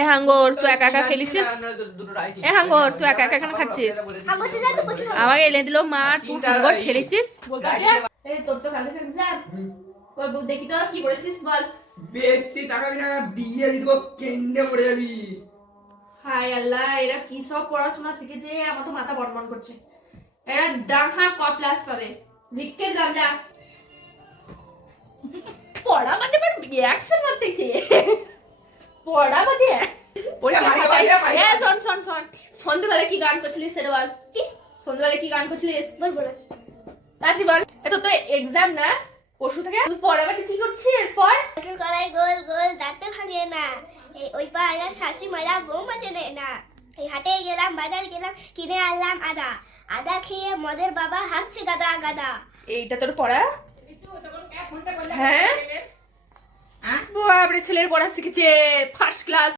এ হাঙ্গর তুই একা একা খেলিছিস, এ হাঙ্গর তুই একা একা কেন খাচ্ছিস? আমাকে এনে দিল মা, তুই হাঙ্গর খেলেছিস। এই তোর তো কালকে এক্সাম, কই বল দেখি তো কি করেছিস বল। বেশি তাকাবি না, বিয়ে দিব কেন্দ্রে পড়ে যাবি। হায় আল্লাহ, এরা কি সব পড়াশোনা শিখেছে, আমার তো মাথা বনবন করছে। এরা ডাহা ক প্লাস পাবে, লিখকে দাম যা। পড়া বাদে বাট রিঅ্যাকশন মারতেছে, পড়া বাদে শোন শোন শোন, সন্ধ্যেবেলা কি গান করছিলিস সেটা বল। কি সন্ধ্যেবেলা কি গান করছিলিস বল বল, তাড়াতাড়ি বল। এটা তো এক্সাম না, পরশু থেকে তুই পড়া বাদে কি করছিস? পড়। মটর কলাই গোল গোল দাঁতে ভাঙে না, এই ওই পাড়া শাশি মারা বৌমা চেনে না। এই হাটে গেলাম বাজার গেলাম কিনে আনলাম আদা, আদা খেয়ে মদের বাবা হাঁকছে গাদা গাদা। এইটা তোর পড়া? হ্যাঁ বাপরে, ছেলের পড়া শিখেছে ফার্স্ট ক্লাস।